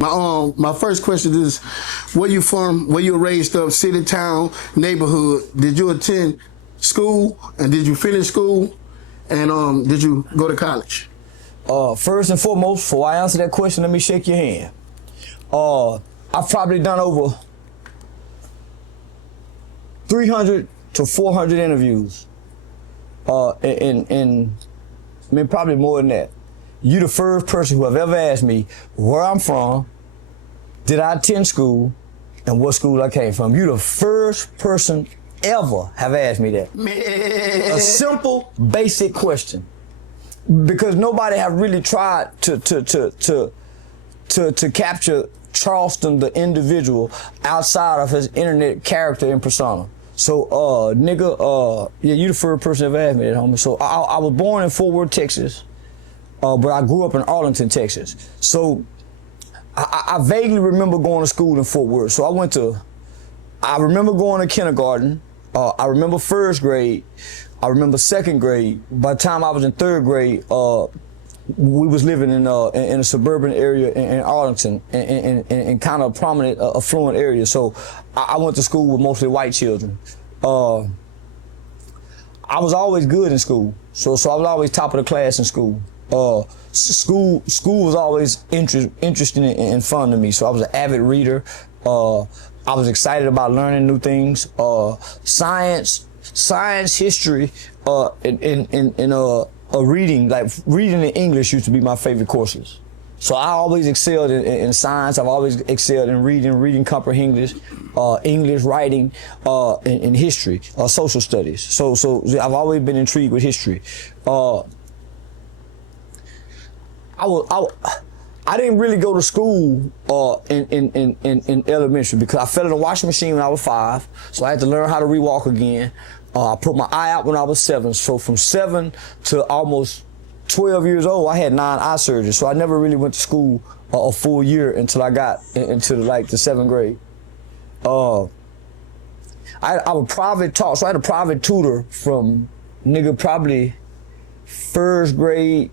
My first question is, where you from? Where you were raised up? City, town, neighborhood? Did you attend school? And did you finish school? And did you go to college? First and foremost, before I answer that question, let me shake your hand. I've probably done over 300 to 400 interviews. I mean, probably more than that. You the first person who have ever asked me where I'm from, did I attend school, and what school I came from. You the first person ever have asked me that. A simple, basic question. Because nobody have really tried to capture Charleston, the individual, outside of his internet character and persona. So, nigga, yeah, you the first person ever asked me that, homie. So, I was born in Fort Worth, Texas, but I grew up in Arlington, Texas. So, I vaguely remember going to school in Fort Worth. So, I remember going to kindergarten. I remember first grade. I remember second grade. By the time I was in third grade, we was living in a suburban area in Arlington, in kind of prominent, affluent area. So I went to school with mostly white children. I was always good in school, so I was always top of the class in school. School was always interesting and fun to me. So I was an avid reader. I was excited about learning new things. Science, history, reading, like reading in English used to be my favorite courses. So I always excelled in science. I've always excelled in reading comprehension, English, writing, in history, social studies. So I've always been intrigued with history. I didn't really go to school in elementary because I fell in a washing machine when I was 5, so I had to learn how to rewalk again. I put my eye out when I was 7, so from 7 to almost 12 years old, I had 9 eye surgeries, so I never really went to school a full year until I got into like the 7th grade. I was private taught, so I had a private tutor from nigga probably 1st grade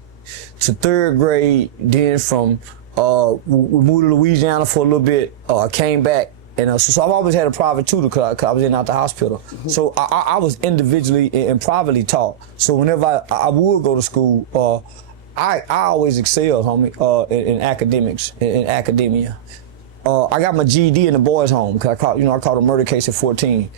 to 3rd grade. Then from we moved to Louisiana for a little bit. Came back, and so I've always had a private tutor because I was in and out the hospital. Mm-hmm. So I was individually and privately taught. So whenever I would go to school, I always excelled, homie, in academics, in academia. I got my GED in the boys' home because I caught a murder case at 14.